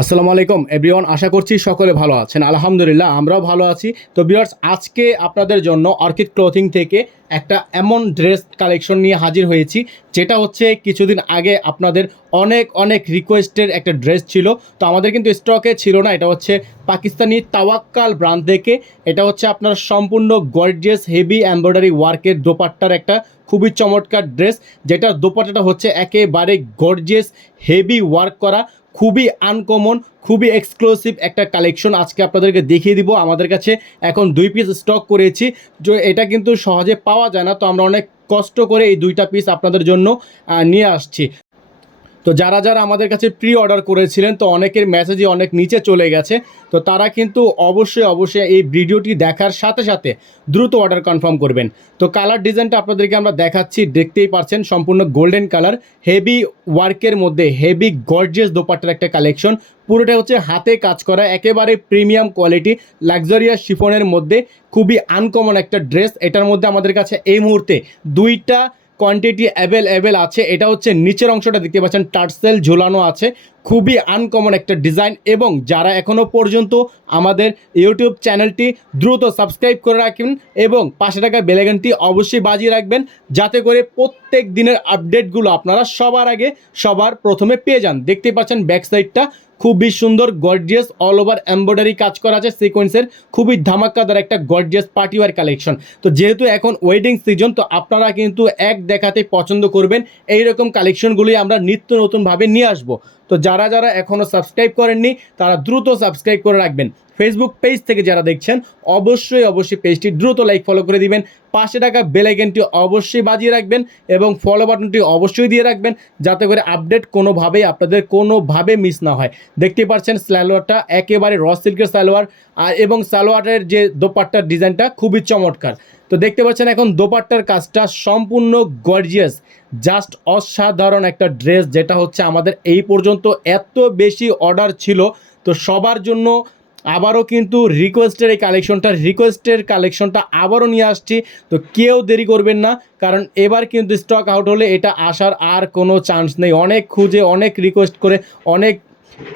আসসালামু আলাইকুম, এভরিওয়ান, আশা করছি সকলে ভালো আছেন। আলহামদুলিল্লাহ, আমরাও ভালো আছি। তো বিয়ার্স আজকে আপনাদের জন্য অর্কিড ক্লথিং থেকে একটা এমন ড্রেস কালেকশন নিয়ে হাজির হয়েছি, যেটা হচ্ছে কিছুদিন আগে আপনাদের অনেক অনেক রিকোয়েস্টের একটা ড্রেস ছিল। তো আমাদের কিন্তু স্টকে ছিল না, এটা হচ্ছে পাকিস্তানি তাওয়াক্কাল ব্র্যান্ড থেকে। এটা হচ্ছে আপনার সম্পূর্ণ গর্জিয়াস হেভি এমব্রয়ডারি ওয়ার্কের দোপাট্টার একটা খুবই চমৎকার ড্রেস, যেটার দোপাট্টাটা হচ্ছে একেবারে গর্জিয়াস হেভি ওয়ার্ক করা খুবই আনকমন খুবই এক্সক্লুসিভ একটা কালেকশন আজকে আপনাদেরকে দেখিয়ে দিব আমাদের কাছে। এখন দুই পিস স্টক করেছি যে এটা কিন্তু সহজে পাওয়া যায় না, তো আমরা অনেক কষ্ট করে এই দুইটা পিস আপনাদের জন্য নিয়ে আসছি। তো যারা যারা আমাদের কাছে প্রি অর্ডার করেছিলেন, তো অনেকের মেসেজই অনেক নিচে চলে গেছে। তো তারা কিন্তু অবশ্যই অবশ্যই এই ভিডিওটি দেখার সাথে সাথে দ্রুত অর্ডার কনফার্ম করবেন। তো কালার ডিজাইনটা আপনাদেরকে আমরা দেখাচ্ছি, দেখতেই পারছেন সম্পূর্ণ গোল্ডেন কালার হেভি ওয়ার্কের মধ্যে হেভি গর্জিয়াস দোপাট্টার একটা কালেকশন পুরোটা হচ্ছে হাতে কাজ করা, একেবারে প্রিমিয়াম কোয়ালিটি লাক্সারিয়াস শিফনের মধ্যে, খুবই আনকমন একটা ড্রেস এটার মধ্যে আমাদের কাছে এই মুহূর্তে দুইটা কোয়ান্টিটি অ্যাভেলেবেল আছে। এটা হচ্ছে নিচের অংশটা দেখতে পাচ্ছেন, টার্সেল ঝোলানো আছে। খুবই আনকমন একটা ডিজাইন এবং যারা এখনও পর্যন্ত আমাদের ইউটিউব চ্যানেলটি দ্রুত সাবস্ক্রাইব করে রাখবেন এবং পাশে টাকা বেলেগানটি অবশ্যই বাজিয়ে রাখবেন, যাতে করে প্রত্যেক দিনের আপডেটগুলো আপনারা সবার আগে, সবার প্রথমে পেয়ে যান। দেখতে পাচ্ছেন ব্যাক সাইডটা খুবই সুন্দর গর্জিয়াস অল ওভার এমব্রয়ডারি কাজ করা আছে সিকোয়েন্সের খুবই ধামাকাদার একটা গর্জিয়াস পার্টিওয়ার কালেকশন তো যেহেতু এখন ওয়েডিং সিজন তো আপনারা কিন্তু এক দেখাতে পছন্দ করবেন এই রকম কালেকশনগুলি আমরা নিত্য নতুনভাবে নিয়ে আসব। তো যারা যারা এখনও সাবস্ক্রাইব করেননি, তারা দ্রুত সাবস্ক্রাইব করে রাখবেন। ফেসবুক পেজ থেকে যারা দেখছেন, অবশ্যই অবশ্যই পেজটি দ্রুত লাইক ফলো করে দিবেন। পাশে টাকা বেলাইকেনটি অবশ্যই বাজিয়ে রাখবেন এবং ফলো বাটনটি অবশ্যই দিয়ে রাখবেন, যাতে করে আপডেট কোনোভাবেই আপনাদের কোনোভাবে মিস না হয়। দেখতে পাচ্ছেন স্যালোয়ারটা একেবারে র সিল্কের সালোয়ার, আর এবং সালোয়ারের যে দোপাট্টার ডিজাইনটা খুবই চমৎকার। তো দেখতে পাচ্ছেন এখন দোপাট্টার কাজটা সম্পূর্ণ গর্জিয়াস জাস্ট অসাধারণ একটা ড্রেস যেটা হচ্ছে আমাদের এই পর্যন্ত এত বেশি অর্ডার ছিল। তো সবার জন্য আবারও কিন্তু রিকোয়েস্টের এই কালেকশনটা রিকোয়েস্টের কালেকশনটা আবারও নিয়ে আসছি। তো কেউ দেরি করবেন না, কারণ এবার কিন্তু স্টক আউট হলে এটা আসার আর কোনো চান্স নেই। অনেক খুঁজে, অনেক রিকোয়েস্ট করে, অনেক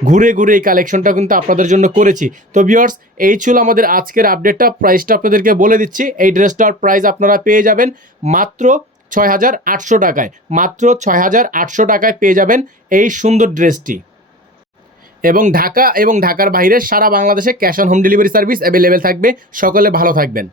ঘুরে ঘুরে এই কালেকশনটা কিন্তু আপনাদের জন্য করেছি। তো বিয়ার্স এই ছিল আমাদের আজকের আপডেটটা প্রাইসটা আপনাদেরকে বলে দিচ্ছি, এই ড্রেসটার প্রাইস আপনারা পেয়ে যাবেন মাত্র ছয় হাজার আটশো টাকায়। মাত্র ছয় হাজার আটশো টাকায় পেয়ে যাবেন এই সুন্দর ড্রেসটি। এবং ঢাকা এবং ঢাকার বাইরে সারা বাংলাদেশে cash on home delivery service available থাকবে। সকলে ভালো থাকবেন।